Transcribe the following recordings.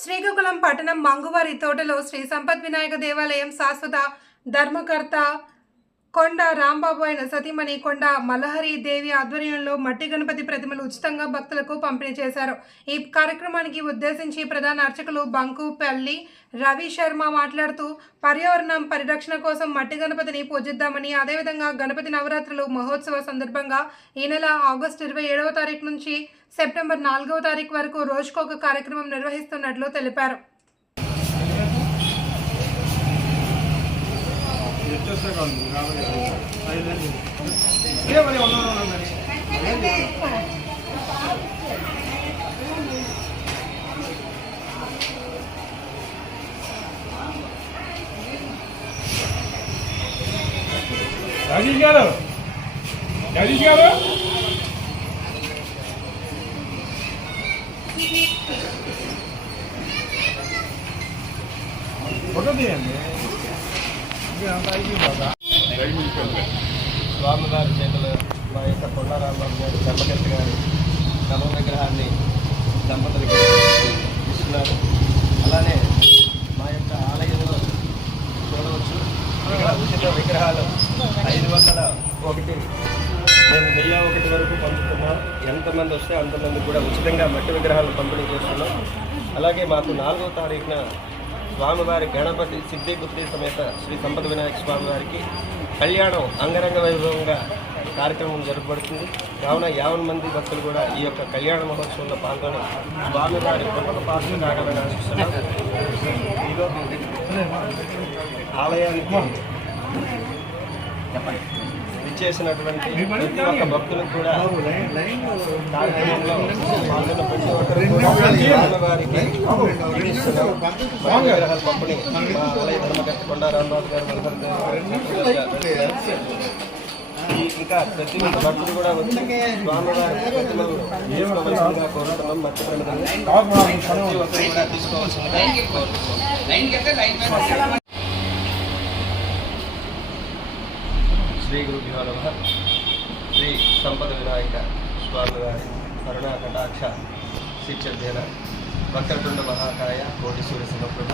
శ్రీకాకుళం పట్టణం మంగువారి తోటలో శ్రీ సంపత్ వినాయక దేవాలయం శాశ్వత ధర్మకర్త కొండ రాంబాబు అయిన సతీమణి కొండ మలహరి దేవి ఆధ్వర్యంలో మట్టి గణపతి ప్రతిమలు ఉచితంగా భక్తులకు పంపిణీ చేశారు. ఈ కార్యక్రమానికి ఉద్దేశించి ప్రధాన అర్చకులు బంకుపల్లి రవి శర్మ మాట్లాడుతూ పర్యావరణం పరిరక్షణ కోసం మట్టి గణపతిని పూజిద్దామని, అదేవిధంగా గణపతి నవరాత్రులు మహోత్సవ సందర్భంగా ఈ నెల ఆగస్టు 27వ తారీఖు నుంచి సెప్టెంబర్ 4వ తారీఖు వరకు రోజుకొక కార్యక్రమం నిర్వహిస్తున్నట్లు తెలిపారు. రాజేష్ గారు ఫోటో తీయండి. స్వామివారి చేతులు మా యొక్క కొండ రాంబాబు గారు ధర్మకర్త గారు నవ విగ్రహాన్ని దంపతులకి ఇస్తున్నారు. అలానే మా యొక్క ఆలయంలో చూడవచ్చు, ఇక్కడ ఉచిత విగ్రహాలు 501 మేము 1001 వరకు పంపుతున్నాం. ఎంతమంది వస్తే అంతమంది కూడా ఉచితంగా మట్టి విగ్రహాలు పంపిణీ చేస్తున్నాం. అలాగే మాకు 4వ తారీఖున స్వామివారి గణపతి సిద్ధిబుద్ధి సమేత శ్రీ సంపద వినాయక స్వామివారికి కళ్యాణం అంగరంగ వైభవంగా కార్యక్రమం జరపబడుతుంది. కావున 50 మంది భక్తులు కూడా ఈ యొక్క కళ్యాణ మహోత్సవంలో పాల్గొని స్వామివారి కృపకు పాత్రలు కాగలని ఆశిస్తున్నాం. ఆలయానికి ఇచ్చేసినటువంటి ప్రతి ఒక్క భక్తులకు కూడా కార్యక్రమంలో పాల్గొన్న ప్రతి ఒక్కరికి కూడా స్వామివారికి విగ్రహాలు పంపిణీ మా ఆలయ ధర్మకర్త కొండ రాంబాబు గారు ఇంకా ప్రతి ఒక్క భక్తులు కూడా వచ్చి స్వామివారి ప్రతిమలు తీసుకోవాల్సిందిగా కోరుతున్నాం. మట్టి ప్రతి ఒక్కరు కూడా తీసుకోవాల్సిందిగా కోరుతున్నాం. శ్రీ గురుభ్యో నమః. శ్రీ సంపద వినాయక స్వామివారి కరుణా కటాక్ష శిక్షధ్యన వక్రతుండ మహాకాయ కోటి సూర్య సమప్రభ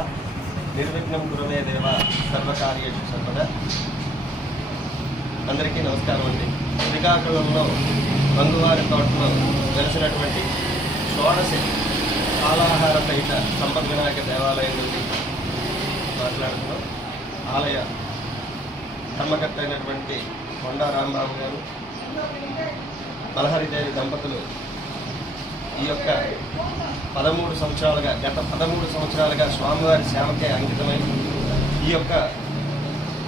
నిర్విఘ్నం గురుమే దేవ సర్వకార్యేషు సర్వద. అందరికీ నమస్కారం అండి. శ్రీకాకుళంలో మంగువారి తోటలో వెలిసినటువంటి షోడశి కాలాహార సహిత సంపద వినాయక దేవాలయం నుండి మాట్లాడుతున్నాం. ఆలయ ధర్మకర్త అయినటువంటి కొండ రాంబాబు గారు మలహరిదేవి దంపతులు ఈ యొక్క 13 సంవత్సరాలుగా గత 13 సంవత్సరాలుగా స్వామివారి సేవకే అంకితమై ఈ యొక్క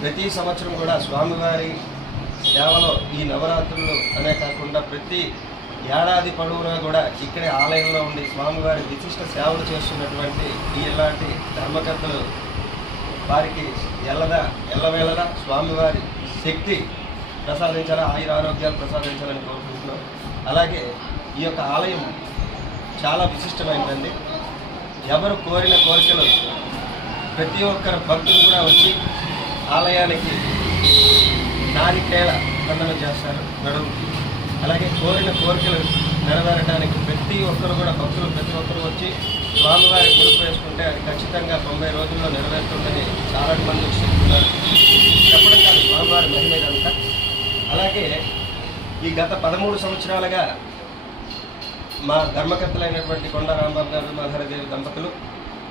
ప్రతి సంవత్సరం కూడా స్వామివారి సేవలో ఈ నవరాత్రులు అనే కాకుండా ప్రతి ఏడాది పొడవునా కూడా ఇక్కడే ఆలయంలో ఉండి స్వామివారి విశిష్ట సేవలు చేస్తున్నటువంటి ఇలాంటి ధర్మకర్తలు వారికి ఎల్లవేళలా స్వామివారి శక్తి ప్రసాదించాలా, ఆయురారోగ్యాలు ప్రసాదించాలని కోరుకుంటున్నాం. అలాగే ఈ యొక్క ఆలయం చాలా విశిష్టమైనదండి. ఎవరు కోరిన కోరికలు ప్రతి ఒక్కరు భక్తులు కూడా వచ్చి ఆలయానికి నారికేళ వందనం చేస్తారు నడుముకి. అలాగే కోరిన కోరికలు నెరవేరడానికి ప్రతి ఒక్కరు కూడా భక్తులు ప్రతి ఒక్కరు వచ్చి స్వామివారి గురుపు వేసుకుంటే అది ఖచ్చితంగా 90 రోజుల్లో నెరవేరుతుందని చాలా మంది వచ్చి చెప్తున్నారు. చెప్పడం కాదు, స్వామివారి మహిమ ఇదంతా. అలాగే ఈ గత 13 సంవత్సరాలుగా మా ధర్మకర్తలైనటువంటి కొండ రాంబాబు గారు మలహరిదేవి దంపతులు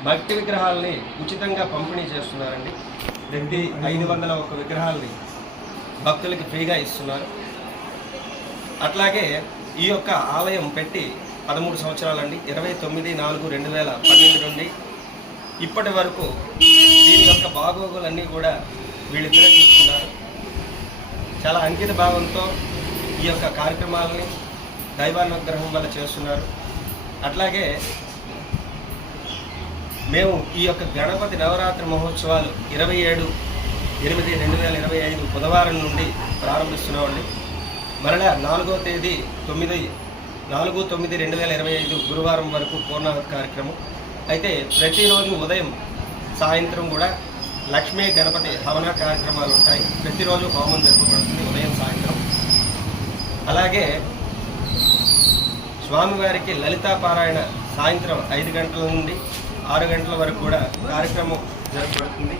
మట్టి విగ్రహాలని ఉచితంగా పంపిణీ చేస్తున్నారండి. ప్రతి 501 విగ్రహాలని భక్తులకి ఫ్రీగా ఇస్తున్నారు. అట్లాగే ఈ యొక్క ఆలయం పెట్టి 13 సంవత్సరాలండి. 29/4/2012 నుండి ఇప్పటి వరకు దీని యొక్క బాగోగులన్నీ కూడా వీళ్ళిద్దరే చూస్తున్నారు. చాలా అంకిత భావంతో ఈ యొక్క కార్యక్రమాలని దైవానుగ్రహం వల్ల చేస్తున్నారు. అట్లాగే మేము ఈ యొక్క గణపతి నవరాత్రి మహోత్సవాలు 27/8/2025 బుధవారం నుండి ప్రారంభిస్తున్నామండి. మరలా 4వ తేదీ 4/9/2025 గురువారం వరకు పూర్ణాహుతి కార్యక్రమం. అయితే ప్రతిరోజు ఉదయం సాయంత్రం కూడా లక్ష్మీ గణపతి హవన కార్యక్రమాలు ఉంటాయి. ప్రతిరోజు హోమం జరపబడుతుంది ఉదయం సాయంత్రం. అలాగే స్వామివారికి లలితా పారాయణ సాయంత్రం 5 గంటల నుండి 6 గంటల వరకు కూడా కార్యక్రమం జరపబడుతుంది.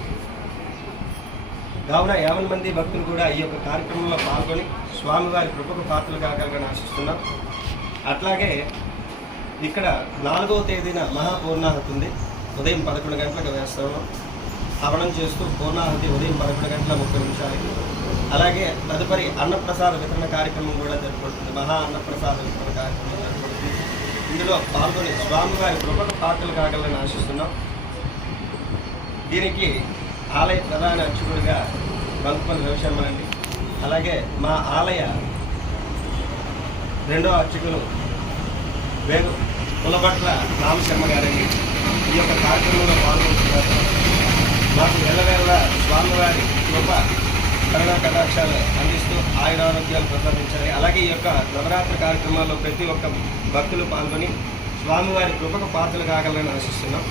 కావున 50 మంది భక్తులు కూడా ఈ యొక్క కార్యక్రమంలో పాల్గొని స్వామివారి కృపకు పాత్రలు కాగలరని ఆశిస్తున్నాం. అట్లాగే ఇక్కడ 4వ తేదీన మహాపూర్ణాహతి ఉంది. ఉదయం 11 గంటలకు వేస్తాము. హవనం చేస్తూ పూర్ణాహతి ఉదయం 11 గంటల 30 నిమిషాలకి. అలాగే తదుపరి అన్నప్రసాద వితరణ కార్యక్రమం కూడా జరపబడుతుంది. మహా అన్నప్రసాద వితరణ కార్యక్రమం జరపబడుతుంది. ఇందులో పాల్గొని స్వామివారి కృపకు పాత్రలు కాగలరని ఆశిస్తున్నాం. దీనికి ఆలయ ప్రధాన అర్చకుడిగా బంకుపల్లి రవిశర్మ అండి. అలాగే మా ఆలయ 2వ అర్చకులు వేరు పులబట్ల రామశర్మ గారండి. ఈ యొక్క కార్యక్రమంలో పాల్గొంటున్నారు. మాకు వేళ స్వామివారి కృప కరుణా కటాక్షాలు అందిస్తూ ఆయురారోగ్యాలు ప్రసాదించాలి. అలాగే ఈ యొక్క నవరాత్రి కార్యక్రమాల్లో ప్రతి ఒక్క భక్తులు పాల్గొని స్వామివారి కృపకు పాత్రలు కాగలరని ఆశిస్తున్నాం.